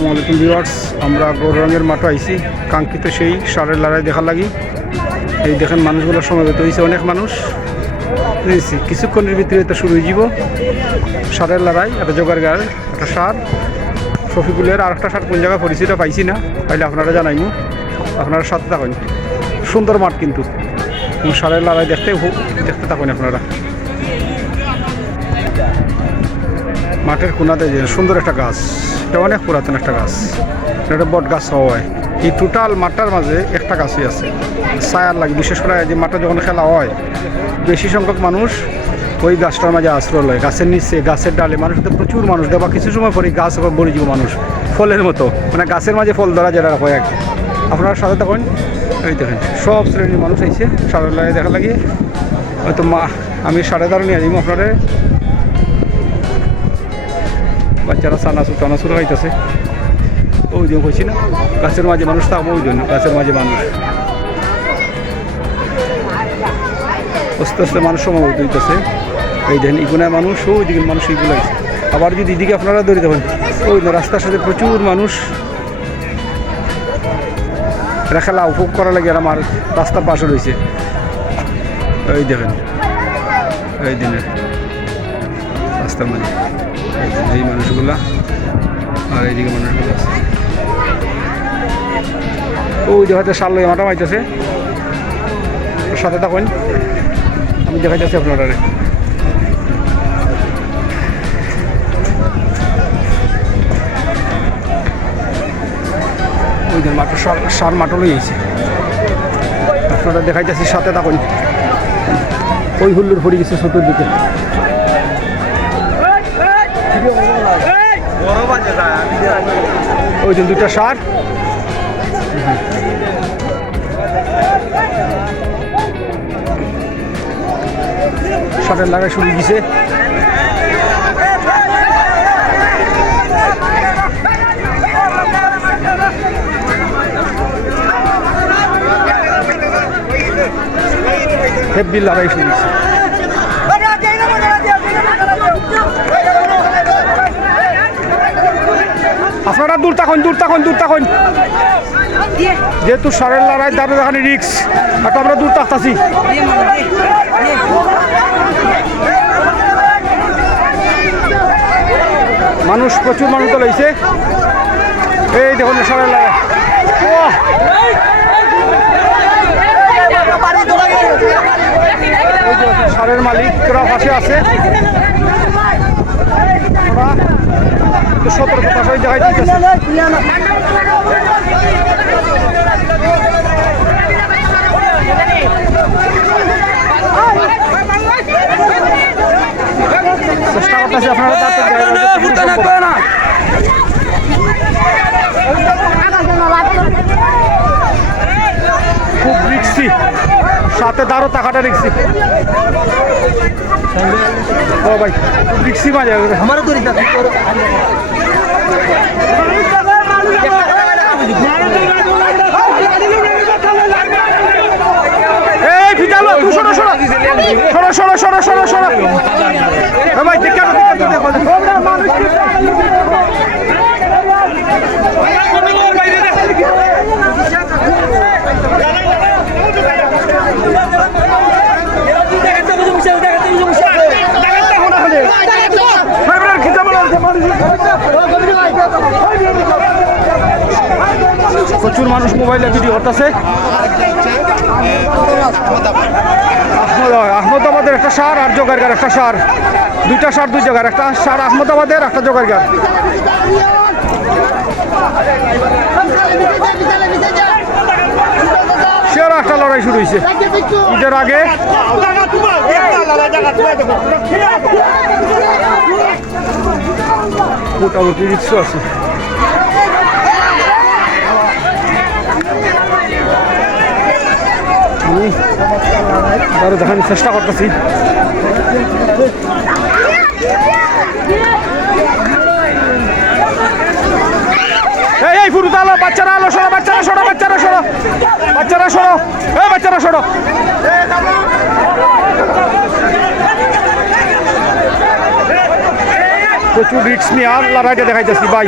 আসসালামু আলাইকুম ভিউয়ার্স, আমরা গৌরঙ্গের মাঠে আইছি কাঙ্ক্ষিত সেই ষাঁড়ের লড়াই দেখার লাগি। এই দেখেন মানুষগুলো সমবেত হয়েছে, অনেক মানুষ বুঝেছি। কিছুক্ষণের ভিতরে তো শুরু হয়ে যাব ষাঁড়ের লড়াই। একটা জোগাড় গার একটা ষাঁড় শফিকুলের, আর একটা ষাঁড় কোন জায়গায় পরিচিত পাইছি না, পাইলে আপনারা জানাইমু। আপনারা সাথে থাকুন, সুন্দর মাঠ কিন্তু ষাঁড়ের লড়াই দেখতে থাকুন আপনারা। মাঠের কোনাতে যে সুন্দর একটা গাছ, এটা অনেক পুরাতন একটা গাছ, এটা বট গাছ হয়। এই টোটাল মাঠটার মাঝে একটা গাছই আছে ছায়ার লাগে। বিশেষ করে যে মাঠে যখন খেলা হয় বেশি সংখ্যক মানুষ ওই গাছটার মাঝে আশ্রয় লয়, গাছের নিচে গাছের ডালে। মানুষ তো প্রচুর মানুষ দেবা, কিছু সময় পরে গাছ আবার বড়ি যাব মানুষ ফলের মতো, মানে গাছের মাঝে ফল ধরা যেটা হয় আর কি। আপনারা সাথে থাকুন। এই দেখেন সব শ্রেণীর মানুষ আইছে ষাঁড়ের লড়াই দেখা লাগে। হয়তো আমি ষাঁড়ে নিয়ে যাবো আপনারা। বাচ্চারা চানাচুর খাইতেছে, ওই জন্য কইছি না গাছের মাঝে মানুষ থাকবো, ওই জন্য গাছের মাঝে মানুষ আস্তে আস্তে মানুষ সমবেত হইতেছে। এই দেখেন ইগুনায় মানুষ, ওই দিকে মানুষ এইগুলো আছে। আবার যদি এদিকে আপনারা দৌড়ে দেবেন, ওই রাস্তার সাথে প্রচুর মানুষ এরা খেলা উপভোগ করা লাগে। আর আমার রাস্তার পাশে রয়েছে, এই দেখেন এই দিনের রাস্তার মাঝে এই মানুষগুলা, আর এইদিকে মানুষগুলো আছে। ওই দেখাতে সার লই মাটা মাইতেছে, সাথে থাকুন, আমি দেখাইতেছি আপনারা। ওই দিন মাঠের সার মাঠও লই আইছে, আপনারা দেখাইতেছি, সাথে থাকুন। ওই হুল্লুর পড়ে গেছে চতুর্দিকে। ওই দিন দুটা ষাঁড়, ষাঁড়ের লাগাই শুরু দিছে। হেব্বি লাগাই শুরু দিছে। আপনারা দূর থাকুন, যেহেতু ষাঁড়ের লড়াই তাদের এখানে রিক্স, আর আমরা দূর থাকতেছি। মানুষ প্রচুর মানুষ তো লইছে। এই দেখুন ষাঁড়ের লড়াই, ষাঁড়ের মালিকরা পাশে আছে। সতর্কতা সবাই জায়গায় দিতেছে। চেষ্টা করতেছি আপনারা খুব রিক্সি, সাথে তারও টাকাটা রিক্সি। ও ভাই রিক্সি মাঝে আমারও তো এই ফিটালো, সরো ভাই, দেখা প্রচুর মানুষ মোবাইলে ভিডিও করতেছে। আহমদাবাদের একটা ষাঁড় আর জোগাড়গার একটা ষাঁড়, দুইটা ষাঁড় দুই জায়গার, একটা ষাঁড় আহমদাবাদের, একটা জোগাড়গার। সেরা একটা লড়াই শুরু হয়েছে ঈদের আগে। মোটামুটি রিক্স আছে। আমি আরো দেখানোর চেষ্টা করতেছি। এই ফুরুত আলো, বাচ্চারা আলো, সরো বাচ্চারা সরো, বাচ্চারা সরো, বাচ্চারা সরো, বাচ্চারা সরো। প্রচুর রিক্স নিয়ে আর লড়াইটা দেখাইতেছি ভাই,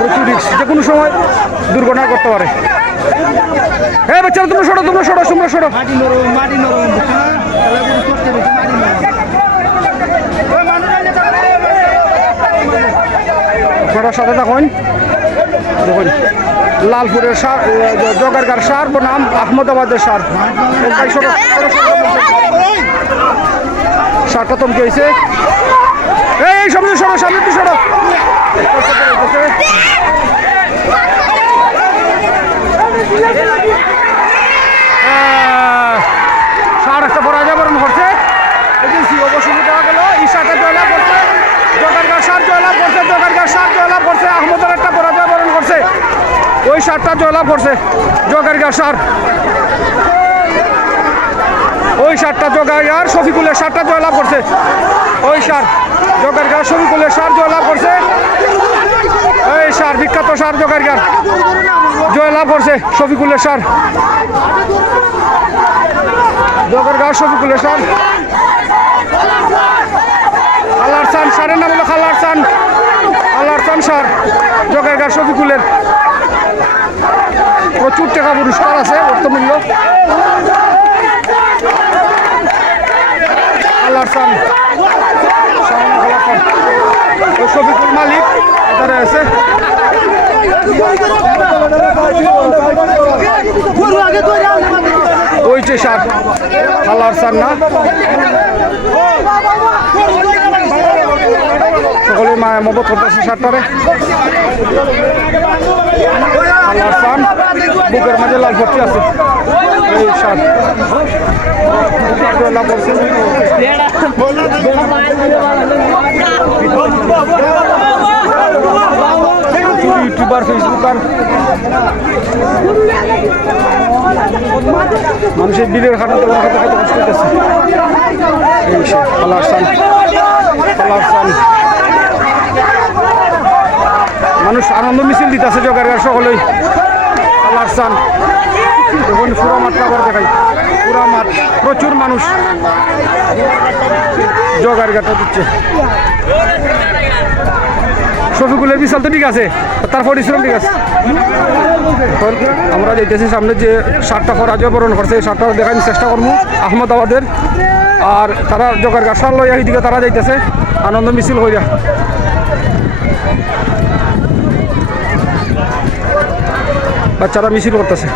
প্রচুর রিক্স, যে কোনো সময় দুর্ঘটনা করতে পারে। হ্যাঁ বাচ্চারা তোমরা সরো, তোমরা সরো, তোমরা সরো। আপনারা সাথে থাকুন। দেখুন লালপুরের সার, জগারগার সার বনাম আহমদাবাদের সার। সারটা তমকে হয়েছে, এই সামনে সরো, সামনে তো সরো। সার একটা পরাজয় বরণ করছে, অবশ্যই দেওয়া গেল। এই সারটা জয়লাভ করছে, জগারগার সার জয়লাভ করছে, জগারগার সার জয়লাভ করছে। আহমদের একটা পরাজয় বরণ করছে, ওই সারটা জয়লাভ করছে জগারগার সার। ওই সারটা জগারগার শফিকুলের সারটা জয়লাভ করছে, ওই সার জগারগার শফিকুলের সার জয়লাভ করছে। এই সার বিখ্যাত সার জগারগার জয়লাভ করছে শফিকুলের সার, জগারগার শফিকুলের সার। খালার চান সারের নাম হলো খালার চান, খালার চান সার জগারগার শফিকুলের। প্রচুর টাকা পুরস্কার আছে অর্থমূল্য। খালার চান, ওই শফিকুল মালিক এখানে আছে। ওই যে সার খালার চান না, সকলে মায়া মবত করতেছে সারটারে। খালার চান বুকের মাঝে লাল ভর্তি আছে, এই সার লাভ করছে। ইউটিউবার, ফেসবুকার, মানুষের দিলের খাটাতে কষ্ট করতেছে। এই সে খালার চান, খালার চান। মানুষ আনন্দ মিছিল দিতেছে জগারগার সকলেই। খালার চান দেখুন, পুরা মাঠটা আবার দেখাই, পুরা মাঠ, প্রচুর মানুষ জগারগাটা দিচ্ছে। শফিকুলের বিশাল তো ঠিক আছে, তার পরিশ্রম ঠিক আছে। আমরা যাইতেছি সামনে যে সারটা পরাজয় বরণ করছে, এই সারটা দেখার চেষ্টা করবো আহমদাবাদের। আর তারা জগারগার সার লইয়া এইদিকে তারা যাইতেছে আনন্দ মিছিল হইয়া। বাচ্চারা মিছিল করতেছে,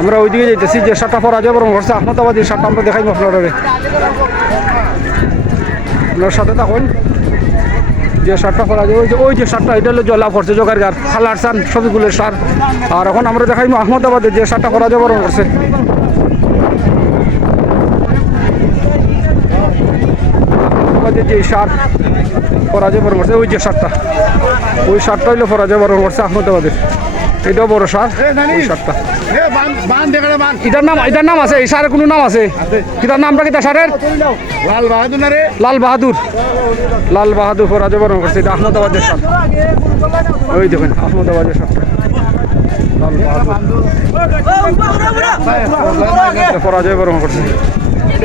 আমরা ওইদিকে যাইতেছি যে সারটা পরাজয় বরণ করছে আহমদাবাদের সারটা আমরা দেখাইব আপনারা। আপনার সাথে থাকুন। যে সারটা করা যায় ওই যে সারটা, এটা হলো জয়লাভ করছে জগারগার খালার চান শফিকুলের সার। আর এখন আমরা দেখাইবো আহমদাবাদে যে সারটা পরাজয় বরণ করছে। আহমদাবাদের যে সার পরাজয় বরণ করছে, ওই যে সারটা, ওই সারটা হইলো পরাজয় বরণ করছে আহমদাবাদের। এটাও বড় সার, ওই সারটা। এটার নাম আছে, এই সারের কোনো নাম আছে? এটার নামটা কি সারের? লাল বাহাদুর। লাল বাহাদুর, লাল বাহাদুর পরাজয় বরণ করছে। এটা আহমদাবাদের সার, ওই দেখুন আহমদাবাদের সারটা লাল বাহাদুর পরাজয় বরণ করছে।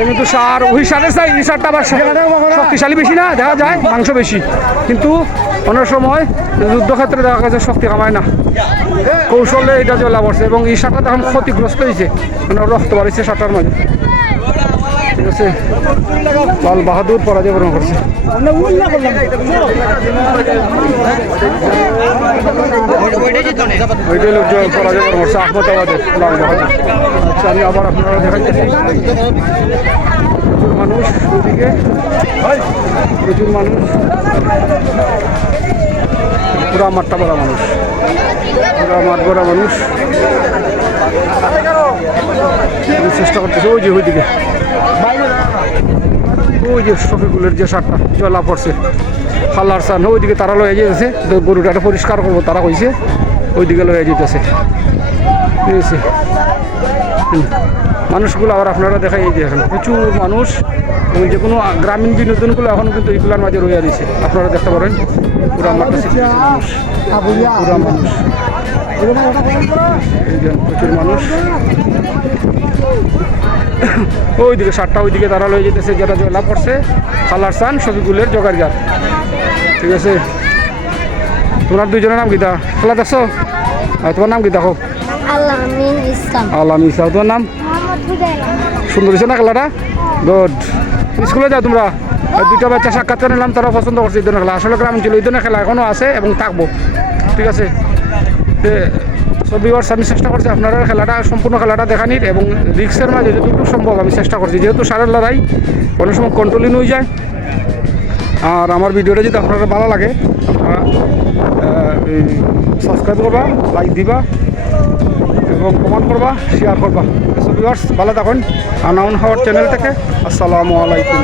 কিন্তু সার ওই সারের চাই, এই সারটা আবার শক্তিশালী বেশি না, দেখা যায় মাংস বেশি, কিন্তু অনেক সময় যুদ্ধক্ষেত্রে দেখা গেছে শক্তি কামায় না, কৌশলে এটা জয়লাভ করছে। এবং এই সারটা তখন ক্ষতিগ্রস্ত হয়েছে, মানে রক্ত বাড়িছে সারটার মাঝে। ঠিক আছে, লাল বাহাদুর পরাজয় বরণ করছে। ওইটাই লোক পরাজয় বরণ করছে আহমদাবাদের লাল বাহাদুর। আচ্ছা, আমি আবার আপনারা দেখাচ্ছি প্রচুর মানুষ ওইদিকে, প্রচুর মানুষ, পুরা মাঠটা ভরা মানুষ, পুরা মাঠ ভরা মানুষ। চেষ্টা করতেছে ওই যে ওইদিকে, ওই যে শফিকুলের যে সারটা জয়লাভ করছে খালার চান, ওইদিকে তারা লয়ে যেতেছে। গরুটাটা পরিষ্কার করবো তারা কইছে, ওইদিকে লয়ে যেতেছে। ঠিক আছে, মানুষগুলো আবার আপনারা দেখাই এই যে এখন প্রচুর মানুষ, এবং যে কোনো গ্রামীণ বিনোদনগুলো এখন কিন্তু এইগুলোর মাঝে রয়ে দিয়েছে। আপনারা দেখতে পারেন পুরা মাঠটা মানুষ, পুরা মানুষ, প্রচুর মানুষ। ওইদিকে সারটা ওইদিকে তারা লয়ে যেতেছে, যেটা জয়লাভ করছে খালার চান শফিকুলের জগারগার। ঠিক আছে তোমার দুইজনের নাম কিতা খেলা দেখছো তোমার নাম কিতা হোক আলামিন ইসলাম আলাম ইসলাম তোমার নাম মোহাম্মদ হুদায়রা সুন্দর হয়েছে না খেলাটা গুড স্কুলে যাও তোমরা দুইটা বাচ্চা সাক্ষাৎকার নিলাম তারা পছন্দ করছে এই ধরনের খেলা আসলে গ্রামাঞ্চলে এই ধরনের খেলা এখনও আছে এবং থাকবো ঠিক আছে সব আমি চেষ্টা করছি আপনারা খেলাটা সম্পূর্ণ খেলাটা দেখানির এবং রিক্সের মাঝে যতটুকু সম্ভব আমি চেষ্টা করছি যেহেতু সারের লড়াই অনেক সময় কন্ট্রোলিং হয়ে যায় আর আমার ভিডিওটা যদি আপনারা ভালো লাগে আপনারা সাবস্ক্রাইব করবা লাইক দিবা এবং কমেন্ট করবা শেয়ার করবা সো ভিউয়ার্স ভালো থাকুন আনাউন হাওয়ার চ্যানেল থেকে আসসালামু আলাইকুম